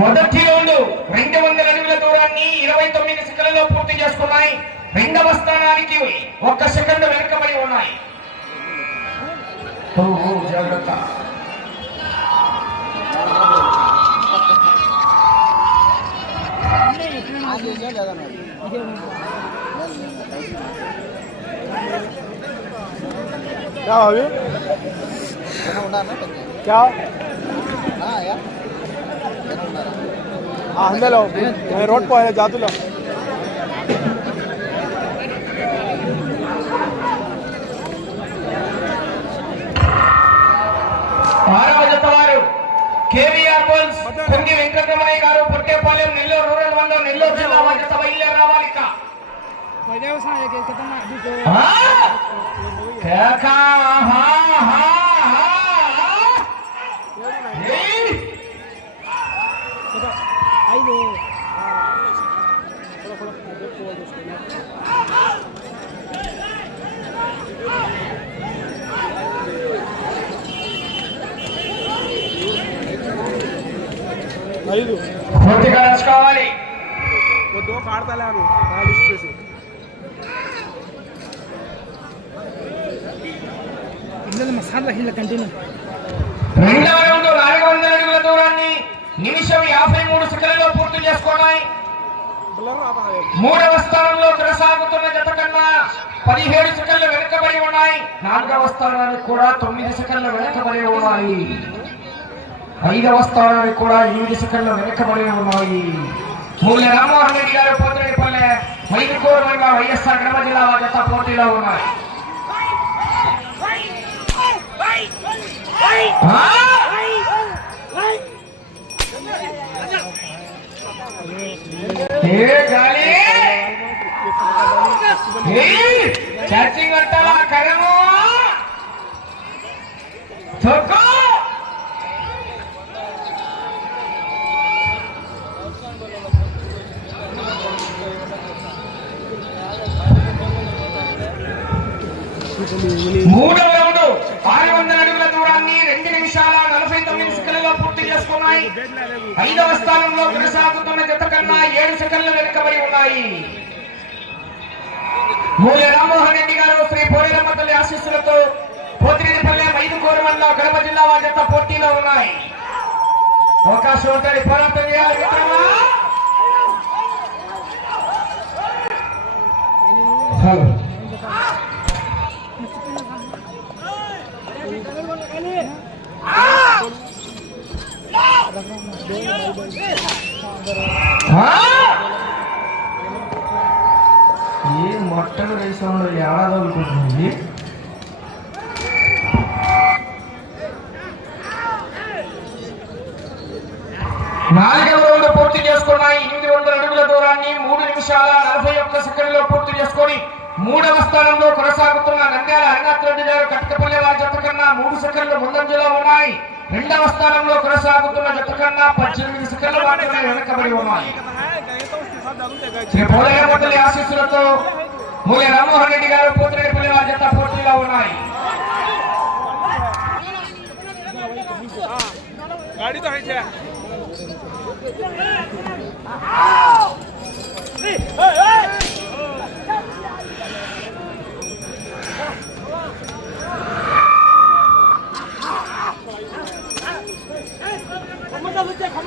మొదటి రౌండ్ రెండు వందల అడుగుల దూరాన్ని ఇరవై తొమ్మిది సెకండ్లలో పూర్తి చేసుకున్నాయి రెండవ స్థానానికి ఒక్క సెకండ్ వెనుకబడి ఉన్నాయి ఓ, ఓ, జాగ్రత్త क्या हुआ अभी क्या हाँ अंदर ಆಮೇಲೆ ರೋಡ್ ಪೋ ಜಾತುಲ ఆరవ జత వారు కేవీఆర్ బోల్స్ పుంగి వెంకటరమణయ్య గారు పుట్టేపాలెం నెల్లూరు రూరల్ వన్ నెల్లూరు జిల్లా జత బయలుదే రావాలి ఇక ఐదు ఐదు పూర్తిగా రాసుకోవాలి కొద్దిగా పాడతలేను నాలుగు ఇచ్చేసి కంటిన్యూ. నిమిషం యాభై మూడు సెకండ్లో పూర్తి చేసుకోవడం మూడవ స్థానంలో కొనసాగుతున్న జత కన్నా పదిహేడు సెకండ్లు వెనుకబడి ఉన్నాయి నాలుగవ స్థానానికి కూడా తొమ్మిది సెకండ్లు వెనుకబడి ఉన్నాయి ఐదవ స్థానానికి కూడా ఎనిమిది సెకండ్లు వెనుకబడి ఉన్నాయి మూల రామోహన్ రెడ్డి గారు పోతుడిపల్లె వైద్యకూరంగా వైఎస్ఆర్ కడప జిల్లా వాళ్ళ పోటీలో ఉన్నాయి हे गाली ಚಾರ್ಜಿಂಗ್ ಅಂತಲ್ಲ ಕರೆಮು ಥೊಕ್ಕೋ ಮೂಡೋ ఐదవ స్థానంలో కొనసాగుతున్న జత కన్నా ఏడు సెకండ్లు వెనుకబడి ఉన్నాయి. మూల రామ్మోహన్ రెడ్డి గారు శ్రీ పోలేరమ్మ తల్లి ఆశీస్సులతో పోతిరెడ్డిపల్లె మైదుకూరు మండలం కడప జిల్లా వారి జత పోటీలో ఉన్నాయి. అవకాశం ఉంటుంది పోరాటం చేయాలి మిత్రమా? ఏ మొట్టలు వేసంలో ఏడాది అనుకుంటుంది నాలుగవ రౌండ్ పూర్తి చేసుకున్నాయి ఎనిమిది వందల అడుగుల దూరాన్ని మూడు నిమిషాల నలభై ఒక్క సెకండ్లో పూర్తి చేసుకొని మూడవ స్థానంలో కొనసాగుతున్న నంద్యాల రంగనాథ్ రెడ్డి గారు కట్టపల్లి వారి జత కన్నా మూడు సెకండ్లు ముందంజలో ఉన్నాయి. రెండవ స్థానంలో కొనసాగుతున్న జట్టు కన్నా పద్దెనిమిది సెకండ్లు మాత్రమే వెనకబడి ఉన్నాయి శ్రీ పోలయ్య మండలి ఆశీస్సులతో మూల రామ్మోహన్ రెడ్డి గారు పోతిరెడ్డిపల్లి వారి జత పోటీలో ఉన్నాయి Hey, hey! है छे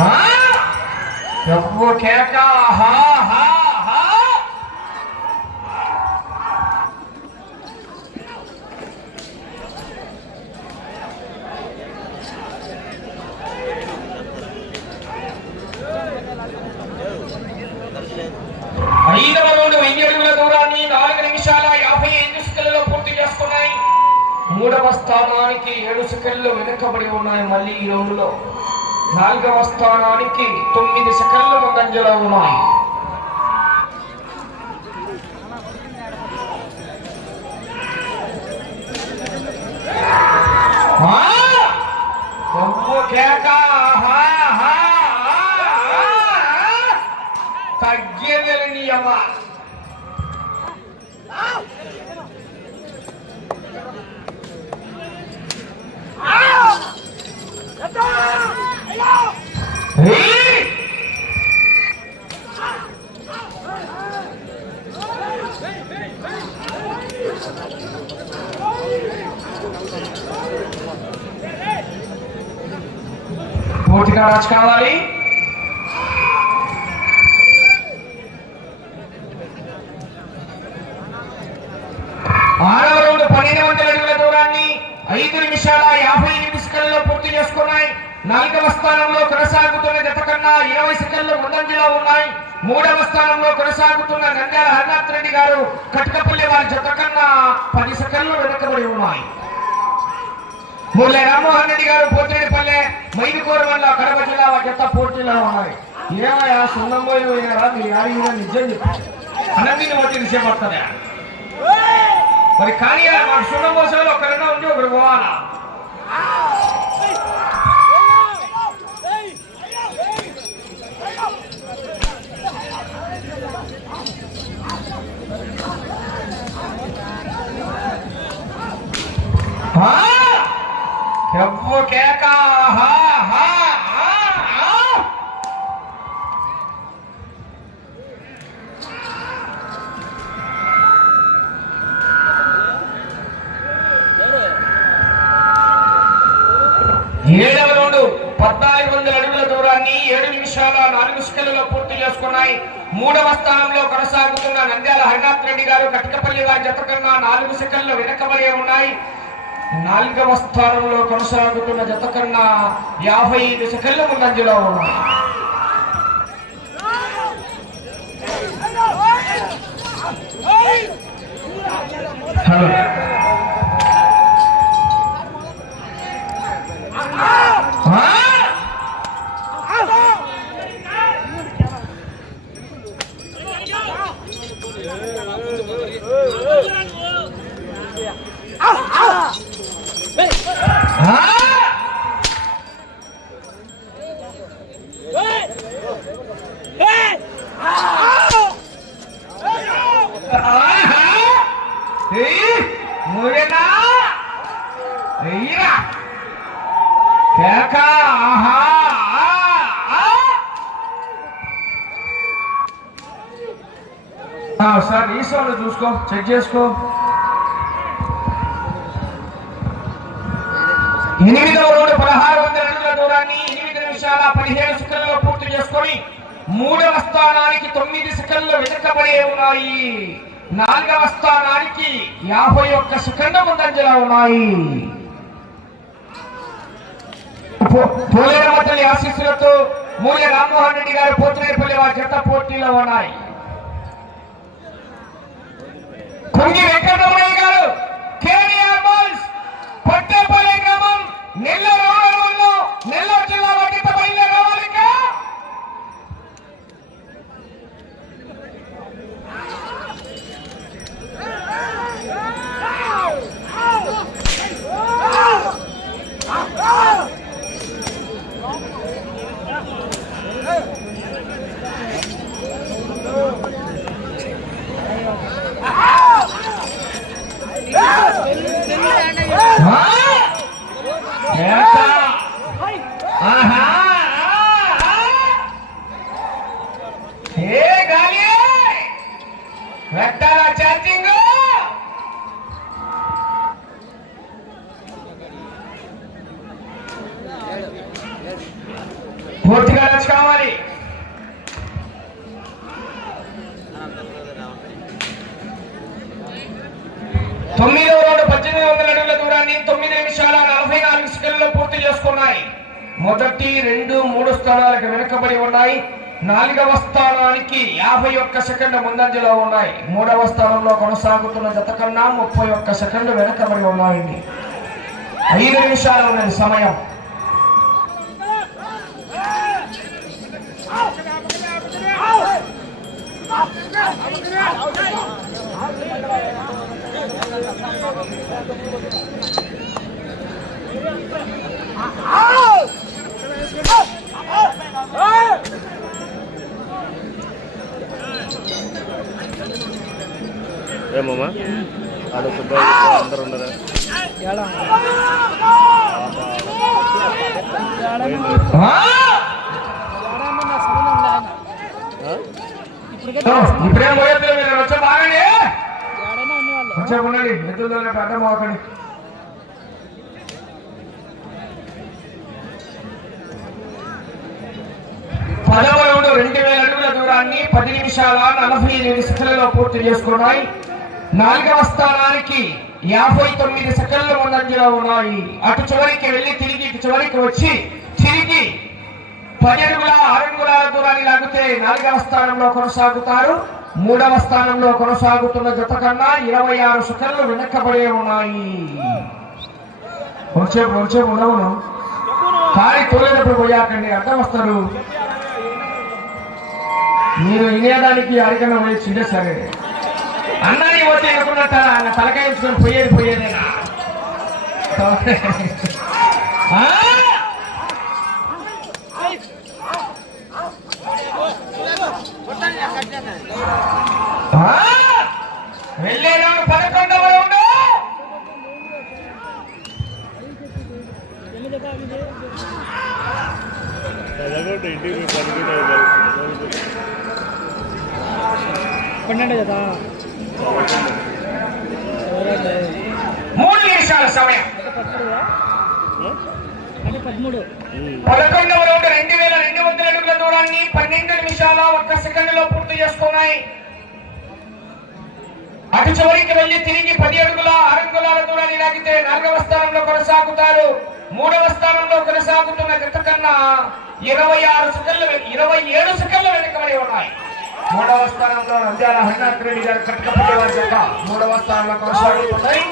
ఆ? హా మూడవ స్థానానికి ఏడు సెకండ్లు వెనుకబడి ఉన్నాయి మళ్ళీ ఈ రౌండ్లో. నాలుగవ స్థానానికి తొమ్మిది సెకండ్లు ముందంజలో ఉన్నాయి. ఐదు నిమిషాల యాభై ఎనిమిది పూర్తి చేసుకున్నాయి. నాలుగవ స్థానంలో కొనసాగుతున్న గత కన్నా ఇరవై సెకండ్లు ముందంజలో ఉన్నాయి. మూడవ స్థానంలో కొనసాగుతున్న నంద్యాల హరినాథ్ రెడ్డి గారు కటకపల్లి వారి జత కన్నా పది సెకండ్లు వెనకబడి ఉన్నాయి. మురళి రామ్మోహన్ రెడ్డి గారు పోతిరెడ్డిపల్లె మైదుకూరు వల్ల కడప జిల్లా వారి జత పోటీలో ఉన్నాయి. ఏమయ్యా సున్నం పోయినారా మీరు యారి నిజం చెప్పి అన్నదిని బట్టి నిశ్చయపడతారా మరి కానీ మాకు సున్నం పోసేవాళ్ళు ఒకరైనా ఉండి ఒకరు పోవాలా? ఏడవ రౌండ్ పద్నాలుగు వందల అడుగుల దూరాన్ని ఏడు నిమిషాల నాలుగు సెకండ్లలో పూర్తి చేసుకున్నాయి. మూడవ స్థానంలో కొనసాగుతున్న నంద్యాల హరినాథ్ రెడ్డి గారు కటకపల్లి వారి జత కన్నా నాలుగు సెకండ్లు వెనకబడి ఉన్నాయి. నాలుగవ స్థానంలో కొనసాగుతున్న జత కన్నా యాభై ఐదు సెకండ్ల ముందంజలో ఉన్నాయి. హలో. ఆ? సార్ ఈ సౌండ్ చూసుకో చెక్ చేసుకో. ఎనిమిదవ రోడ్డు పదహారు వందల అడుగుల దూరాన్ని ఎనిమిది నిమిషాల పదిహేడు సెకండ్లో పూర్తి చేసుకొని మూడవ స్థానానికి తొమ్మిది సెకండ్లు వెనుకబడి ఉన్నాయి. నాలుగవ స్థానానికి యాభై ఒక్క సెకండ్ల ముందంజలో ఉన్నాయి. పోలేరమ్మ ఆశీస్సులతో మూల రామ్మోహన్ రెడ్డి గారు పోతునేపల్లి వారి జత పోటీలో ఉన్నాయి. కుంగి వెంకటరమణయ్య పూర్తిగా కావాలి. తొమ్మిదవ రోడ్డు పద్దెనిమిది వందల అడుగుల దూరాన్ని తొమ్మిది నిమిషాల నలభై నాలుగు సెకండ్లో పూర్తి చేసుకున్నాయి. మొదటి రెండు మూడు స్థానాలకు వెనుకబడి ఉన్నాయి. నాలుగవ స్థానానికి యాభై ఒక్క సెకండ్ ముందంజలో ఉన్నాయి. మూడవ స్థానంలో కొనసాగుతున్న జత కన్నా ముప్పై ఒక్క సెకండ్లు వెనుకబడి ఉన్నాయండి ఐదు నిమిషాలు ఉన్నది సమయం. ఇప్పుడేం పోయేది మీరు వచ్చే ఉండండి రెండు వేల అడుగుల దూరాన్ని పది నిమిషాల నలభై ఎనిమిది సెకండ్లలో పూర్తి చేసుకున్నాయి. నాలుగవ స్థానానికి యాభై తొమ్మిది సెకండ్లు ఉన్నట్టుగా ఉన్నాయి. అటు చివరికి వెళ్ళి తిరిగి ఇటు చివరికి వచ్చి తిరిగి పది ఆరుగుల దూరాన్ని లాగితే నాలుగవ స్థానంలో కొనసాగుతారు. మూడవ స్థానంలో కొనసాగుతున్న జత కన్నా ఇరవై ఆరు సెకండ్లు వెనక్కబడే ఉన్నాయి. కొంచెం కొంచెం ఉండవును కాలి తోలేటప్పుడు పోయాకండి అర్థం వస్తారు. మీరు వినేదానికి అడిగిన పోయి చిన్న సరే. అన్నని పోతే అనుకున్నట్ట ఆయన తలకాయ పోయేది పోయేదేనా ఆ? ఆ? వెళ్ళేదాన్ని పదకొండవ రౌండ్? పన్నెండు కదా? మూడు నిమిషాల సమయం. పదకొండవ రౌండ్ రెండు వేల రెండు వెళ్ళి తిరిగి పది అడుగుల అరంగులాల దూరాన్ని లాగితే నాలుగవ స్థానంలో కొనసాగుతారు. మూడవ స్థానంలో కొనసాగుతున్న గత కన్నా ఇరవై ఆరు సెకండ్లు ఇరవై ఏడు సెకండ్లు వెనుకబడి ఉన్నాయి. మూడవ స్థానంలో నంద్యాల హరినాథ్ రెడ్డి గారు కట్టకపోయే వారి మూడవ స్థానంలో కొనసాగుతున్నాయి.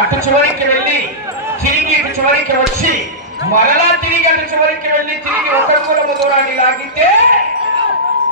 అటు చివరికి వెళ్ళి తిరిగి ఇటు చివరికి వచ్చి మరలా తిరిగి అటు చివరికి వెళ్ళి తిరిగి ఒకరు కులము దూరాన్ని లాగితే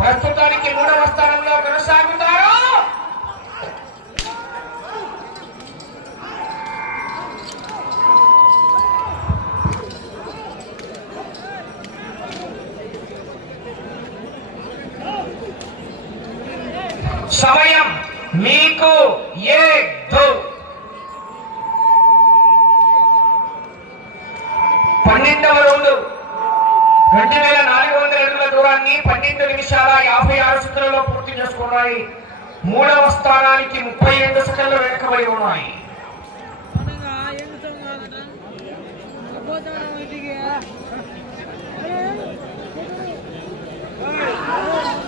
ప్రస్తుతానికి మూడవ స్థానంలో కొనసాగుతారు సమయం మీకు ఏడు పన్నెండవ రౌండ్ రెండు వేల నాలుగు వందల స్థానాన్ని పన్నెండు నిమిషాల యాభై ఆరు సెకండ్లలో పూర్తి చేసుకున్నాయి. మూడవ స్థానానికి ముప్పై రెండు సెకండ్లు వెనుకబడి ఉన్నాయి. Yeah.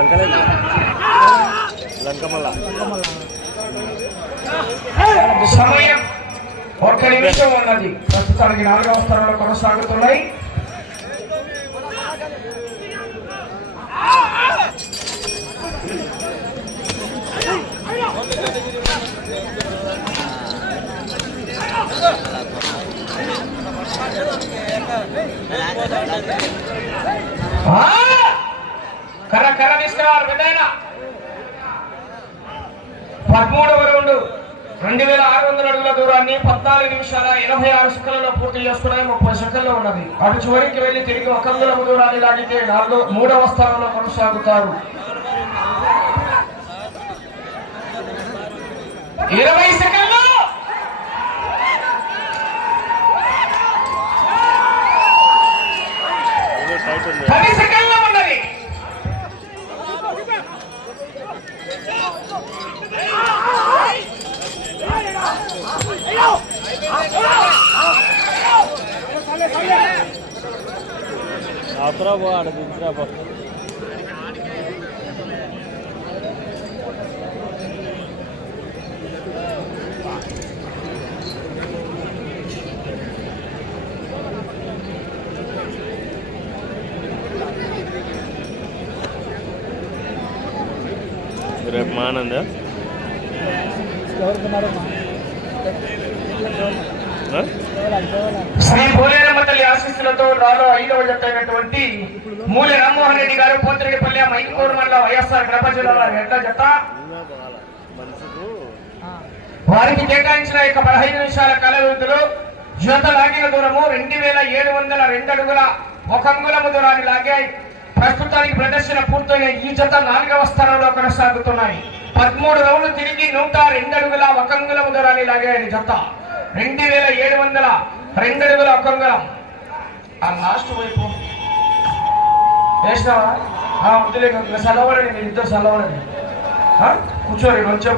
లంకలే లంకమల్ల సమయం ఒక్క నిమిషం ఉన్నది. ప్రస్తుతానికి నాలుగవ స్థానంలో కొనసాగుతున్నాయి. ఆ? కర్ర తీసుకురావాలి పెద్దయినా పదమూడవ రౌండ్. రెండు వేల ఆరు వందల అడుగుల దూరాన్ని పద్నాలుగు నిమిషాల ఎనభై ఆరు సెకండ్లలో పూర్తి చేసుకున్నాయి ముప్పై సెకండ్లో ఉన్నది. అటు చివరికి వెళ్ళి తిరిగి ఒక వందల దూరాన్ని లాగితే నాలుగో మూడవ స్థానంలో కొనసాగుతారు. ఇరవై రేపు శ్రీ పోలేరమ్మ తల్లి ఆశీస్సులతో రాలో ఐదవ జత మూలి రామ్మోహన్ రెడ్డి గారు పోతిరెడ్డిపల్లి మైకూరు మండల వైఎస్ఆర్ కడప జిల్లాల ఎడ్ల జత. వారికి కేటాయించిన యొక్క పదహైదు నిమిషాల కాల వ్యవధిలో జత లాగిన దూరము రెండు వేల ఏడు వందల రెండు అడుగుల ఒక అంగుళము దూరాన్ని లాగాయి. ప్రస్తుతానికి ప్రదర్శన పూర్తయిన ఈ జత నాలుగవ స్థానంలో కొనసాగుతున్నాయి. పదమూడు రౌండ్లు తిరిగి నూట రెండు అడుగుల ఒక అంగుళము దూరాన్ని లాగాయి ఈ జత. రెండు వేల ఏడు వందల రెండు అడుగుల ఒక ఆ లాస్ట్ వైపు. వేసినావా? ఆ, వద్దులే సెలవులని ఇద్దరు సెలవులని కూర్చోరు వచ్చే